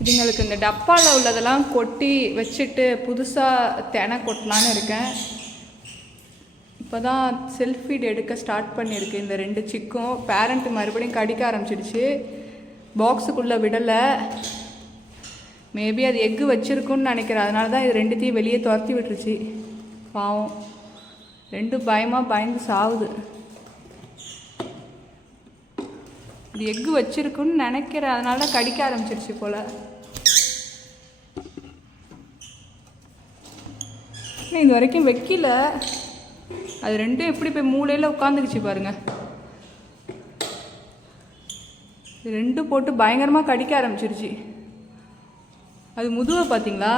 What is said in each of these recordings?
இதுங்களுக்கு இந்த டப்பாவில் உள்ளதெல்லாம் கொட்டி வச்சுட்டு புதுசாக தெனை கொட்டலான்னு இருக்கேன். இப்போ தான் செல்ஃப் ஃபீட் எடுக்க ஸ்டார்ட் பண்ணியிருக்கு. இந்த 2 சிக்கும் பேரண்ட்டு மறுபடியும் கடிக்க ஆரம்பிச்சிடுச்சு. பாக்ஸுக்குள்ளே விடலை. மேபி அது எக்கு வச்சுருக்குன்னு நினைக்கிறேன். அதனால தான் இது 2த்தையும் வெளியே துரத்தி விட்டுருச்சு. பாவம் 2 பயந்து சாவுது. இது எக்கு வச்சுருக்குன்னு நினைக்கிறேன். அதனால தான் கடிக்க ஆரம்பிச்சிருச்சு போல். இது வரைக்கும் வைக்கல. அது 2ம் எப்படி போய் மூளையில் உட்காந்துக்குச்சு பாருங்கள். இது 2 போட்டு பயங்கரமாக கடிக்க ஆரம்பிச்சிருச்சு. அது முதுவை பார்த்தீங்களா?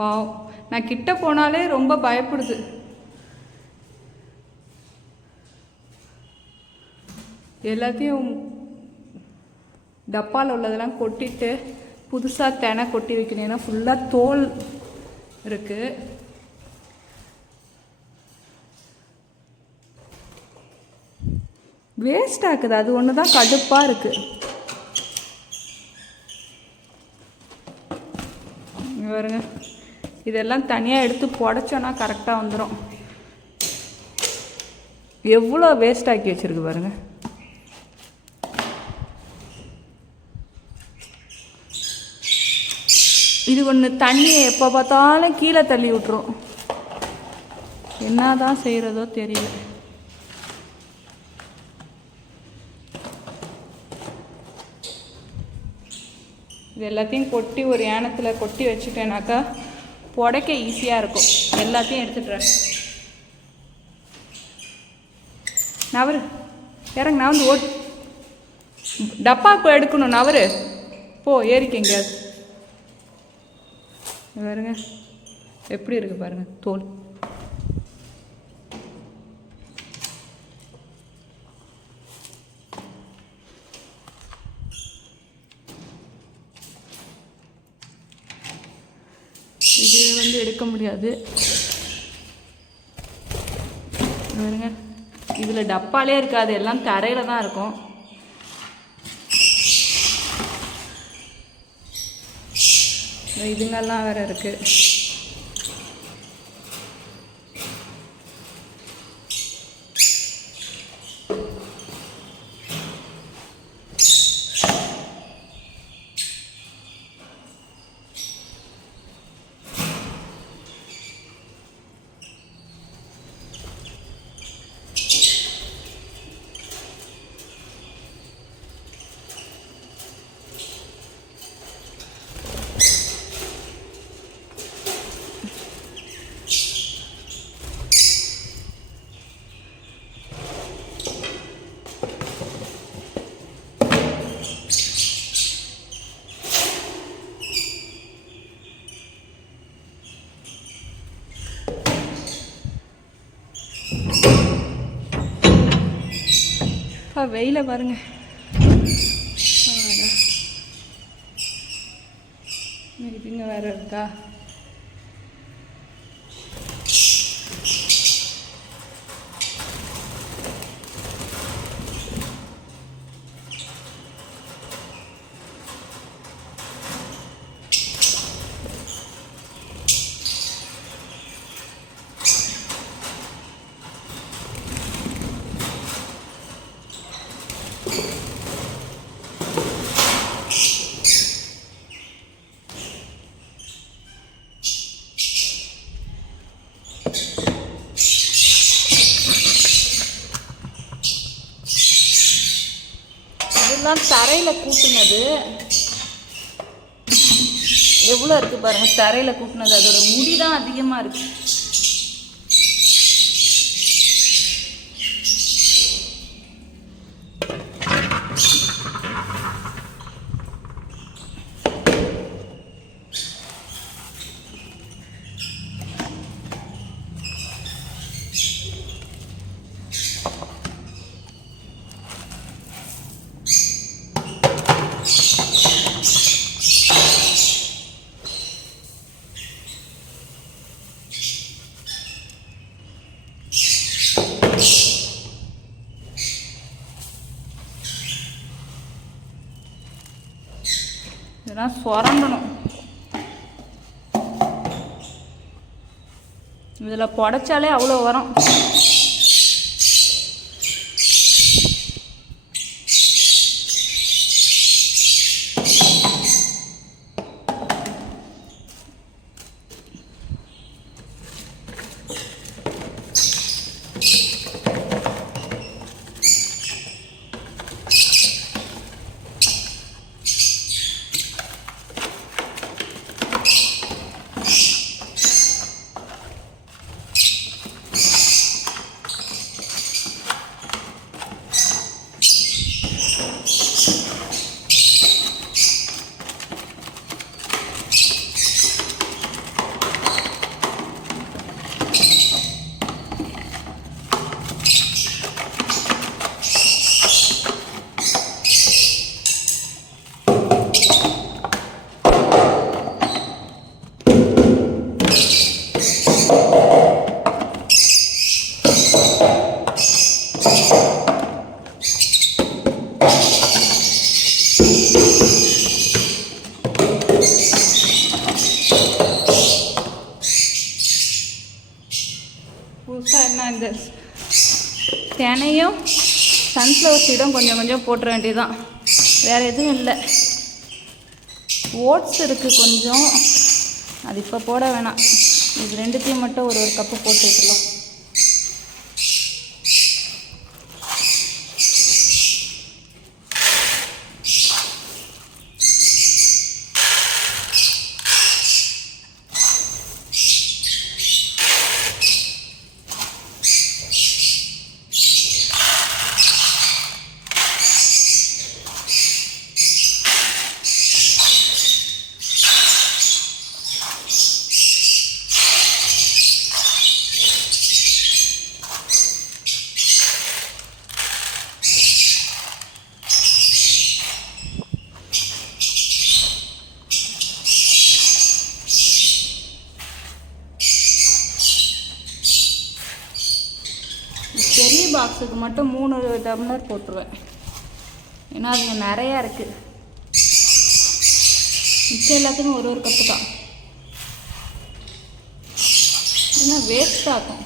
பாவம். நான் கிட்ட போனாலே ரொம்ப பயப்படுது. எல்லாத்தையும் டப்பாவில் உள்ளதெல்லாம் கொட்டிட்டு புதுசாக தெனை கொட்டி வைக்கணும். ஏன்னா ஃபுல்லாக தோல் இருக்குது. வேஸ்ட் ஆக்குது. அது ஒன்று தான் கடுப்பாக இருக்குது. பாருங்க, இதெல்லாம் தனியாக எடுத்து புடைச்சோன்னா கரெக்டாக வந்துடும். எவ்வளோ வேஸ்ட் ஆக்கி வச்சுருக்கு பாருங்க. இது ஒன்று தண்ணியை எப்போ பார்த்தாலும் கீழே தள்ளி விட்டுரும். என்ன தான் செய்கிறதோ தெரியல. இது எல்லாத்தையும் கொட்டி ஒரு ஏனத்தில் கொட்டி வச்சுட்டேனாக்கா புடைக்க ஈஸியாக இருக்கும். எல்லாத்தையும் எடுத்துட்டுறேன். நவரு இறங்க. நான் வந்து டப்பாக்கு எடுக்கணும். நவரு போ, ஏறிக்க எங்கேயாவது. பாருங்க எப்படி இருக்குது பாருங்கள் தோல். இது வந்து எடுக்க முடியாது பாருங்க. இதில் டப்பாலே இருக்காது, எல்லாம் தரையில் தான் இருக்கும். இதுங்கெல்லாம் வேறு இருக்குது. வெயில பாருங்க. இதுங்க வேற இருக்கா? இதெல்லாம் தரையில் கூட்டுனது. எவ்வளோ இருக்குது பாருங்கள். தரையில் கூட்டினது. அதோட முடி தான் அதிகமாக இருக்குது. இதெல்லாம் சுரண்டணும். இதில் புடைச்சாலே அவ்வளோ வரும். புதுசாக என்ன இந்த தினையும் சன்ஃப்ளவர் சீடும் கொஞ்சம் கொஞ்சம் போட்டுற வேண்டியதுதான், வேறு எதுவும் இல்லை. ஓட்ஸ் இருக்குது கொஞ்சம், அது இப்போ போட வேணாம். இது ரெண்டுத்தையும் மட்டும் ஒரு கப்பு போட்டு வைக்கலாம். பெரிய பாக்ஸுக்கு மட்டும் 3 டம்ளர் போட்டுருவேன், ஏன்னா அதுங்க நிறையா இருக்குது. மிச்சம் எல்லாத்துக்கும் ஒரு கப்பு தான், ஏன்னா வேஸ்ட் ஆகும்.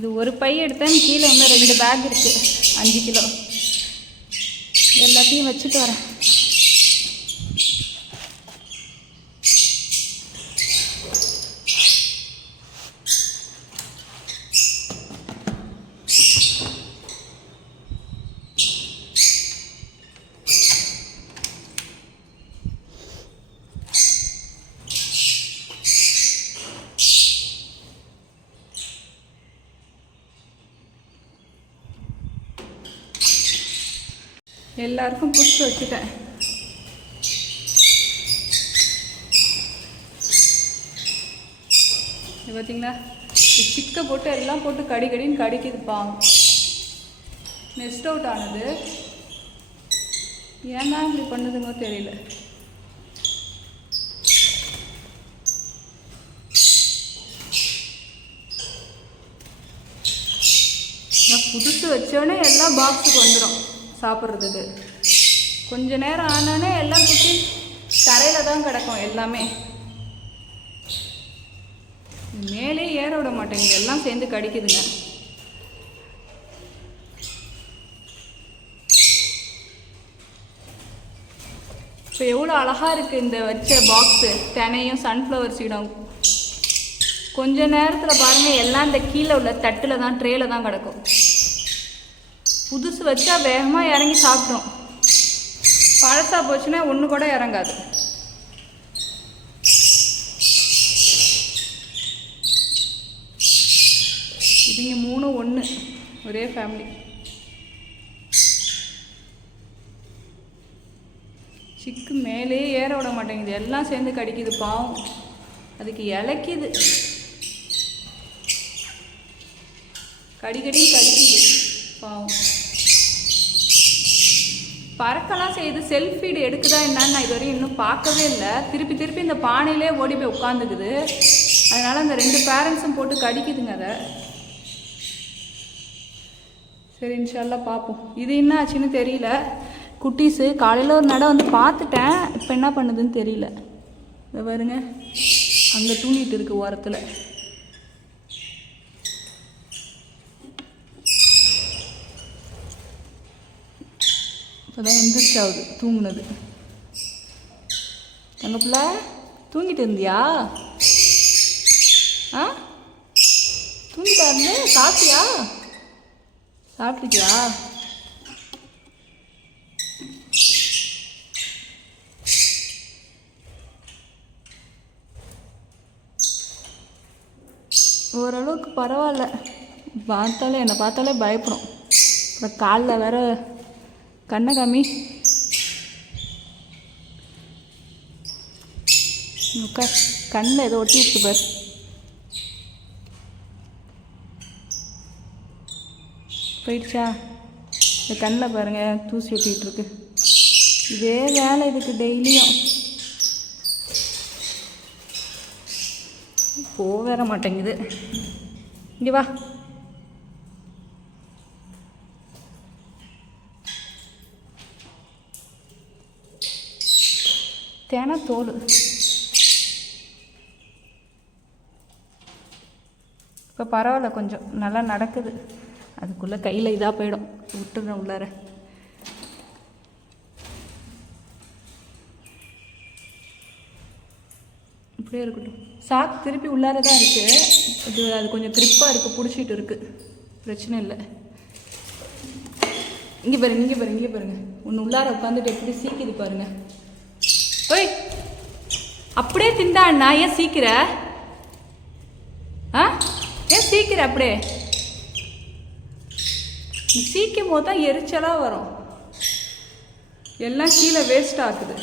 இது ஒரு பை எடுத்தேன், கீழே இன்னும் 2 பேக் இருக்குது, 5 கிலோ. எல்லாத்தையும் வச்சுட்டு வரேன். எல்லாருக்கும் புடிச்சு வச்சுட்டேன். இது பார்த்தீங்களா, சிக்கை போட்டு எல்லாம் போட்டு கடின்னு கடிக்குதுப்பா. நெஸ்ட் அவுட் ஆனது, ஏன்னா இப்படி பண்ணுதுங்க தெரியல. நான் புதுசு வச்சோடனே எல்லாம் பாக்ஸுக்கு வந்துடும் சாப்பிட்றதுக்கு. கொஞ்ச நேரம் ஆனோடனே எல்லாம் குட்டி தரையில் தான் கிடக்கும். எல்லாமே மேலே ஏற விட மாட்டேங்குது, எல்லாம் சேர்ந்து கடிக்குதுங்க. இப்போ எவ்வளோ அழகாக இருக்குது இந்த வச்ச பாக்ஸு, தினையும் சன்ஃப்ளவர் சீடும். கொஞ்ச நேரத்தில் பாருங்கள் எல்லாம் இந்த கீழே உள்ள தட்டில் தான், ட்ரேயில் தான் கிடக்கும். புதுசு வச்சா வேகமாக இறங்கி சாப்பிட்றோம். பழசாக போச்சுன்னா ஒன்று கூட இறங்காது. இதுங்க 3 1 ஒரே ஃபேமிலி. சிக்கு மேலே ஏற விட மாட்டேங்குது, எல்லாம் சேர்ந்து கடிக்குது. பாவம், அதுக்கு இலைக்குது, கடிக்கடி கடிக்குது பாவம். பறக்கலாம் செய்யுது. செல்ஃபீடு எடுக்குதா என்னன்னு நான் இதுவரையும் இன்னும் பார்க்கவே இல்லை. திருப்பி திருப்பி இந்த பானையிலே ஓடி போய் உட்காந்துக்குது. அதனால் அந்த 2 பேரண்ட்ஸும் போட்டு கடிக்குதுங்க அதை. சரி, இன்ஷால்லாம் பார்ப்போம். இது என்ன ஆச்சுன்னு தெரியல. குட்டீஸு காலையில் ஒரு நடை வந்து பார்த்துட்டேன், இப்போ என்ன பண்ணுதுன்னு தெரியல. இதை பாருங்க, அங்கே தூங்கிட்டு இருக்கு ஓரத்தில். இப்போதான் எந்திரிச்சாவுது தூங்குனது. எங்கள் பிள்ளை தூங்கிட்டு இருந்தியா? ஆ, தூங்கிட்டா இருந்து சாப்பிட்டியா? சாப்பிட்டுக்கியா? ஓரளவுக்கு பரவாயில்ல. என்னை பார்த்தாலே பயப்படும். அப்புறம் காலில் வேற கண்ணை காமி கண்ணில் ஏதோ ஒட்டி இருக்கு பார். போயிடுச்சா? இந்த கண்ணில் பாருங்கள் தூசி ஒட்டிகிட்டு இருக்கு. இதே வேலை இதுக்கு டெய்லியும். வேற மாட்டேங்குது. இங்கே வா. தேனா தோல். இப்போ பரவாயில்ல, கொஞ்சம் நல்லா நடக்குது. அதுக்குள்ளே கையில் இதாக போயிடும், விட்டுறேன் உள்ளார. இப்படியே இருக்கட்டும். சாக்கு திருப்பி உள்ளார தான் இருக்குது. அது கொஞ்சம் கிரிப்பாக இருக்குது, பிடிச்சிட்டு இருக்குது, பிரச்சனை இல்லை. இங்கே பாருங்க. ஒன்று உள்ளார உட்காந்துட்டு எப்படி சீக்கிது பாருங்க. ஓய், அப்படியே திண்டாண்ணா, ஏன் சீக்கிர? ஆ, ஏன் சீக்கிர? அப்படியே சீக்கும் போது தான் எரிச்சலாக வரும். எல்லாம் கீழே வேஸ்ட் ஆகுது.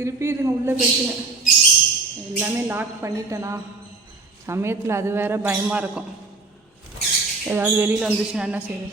திருப்பி இதுங்க உள்ளே போயிட்டுங்க. எல்லாமே லாக் பண்ணிட்டேனா, சமயத்தில் அது வேறு பயமாக இருக்கும். ஏதாவது வெளியில் வந்துச்சுன்னா என்ன செய்யுது?